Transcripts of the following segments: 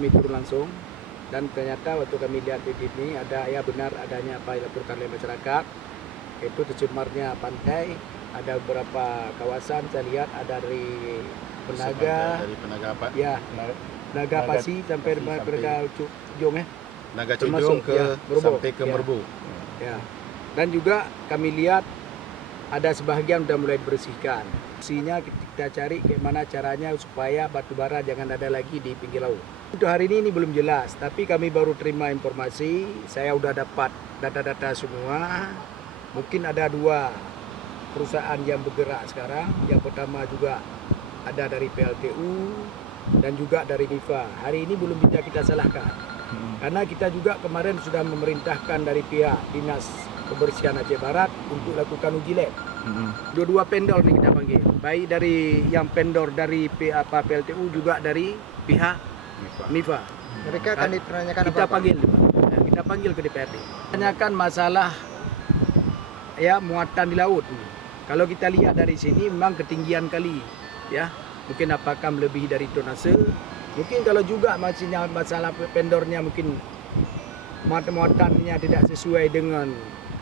kami turun langsung, dan ternyata waktu kami lihat di sini ada benar adanya apa yang dilaporkan oleh masyarakat, itu tercemarnya pantai, ada beberapa kawasan saya lihat ada dari Penaga, dari Penaga apa? ya, Naga Pasi sampai Naga Cujong Naga termasuk, Cujong ke sampai ke ya. Merbau. Ya. Dan juga kami lihat ada sebagian sudah mulai dibersihkan. Fungsinya kita cari bagaimana caranya supaya batu bara jangan ada lagi di pinggir laut. Untuk hari ini belum jelas, tapi kami baru terima informasi, saya sudah dapat data-data semua. Mungkin ada 2 perusahaan yang bergerak sekarang. Yang pertama juga ada dari PLTU dan juga dari MIFA. Hari ini belum bisa kita salahkan. Karena kita juga kemarin sudah memerintahkan dari pihak Dinas Kebersihan Aceh Barat untuk lakukan uji lab. Dua-dua pendor nih kita panggil. Baik dari yang pendor dari pihak PLTU juga dari pihak MIFA. Mereka akan ditanyakan Kita apa? panggil, kita panggil ke DPRD. Tanyakan masalah muatan di laut. Kalau kita lihat dari sini memang ketinggian kali, ya. Mungkin apakah melebihi dari tonase? Mungkin kalau juga masalah pendornya mungkin muatannya tidak sesuai dengan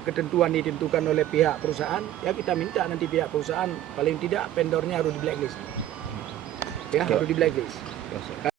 ketentuan ditentukan oleh pihak perusahaan, ya kita minta nanti pihak perusahaan paling tidak pendornya harus di blacklist. Ya, harus di blacklist.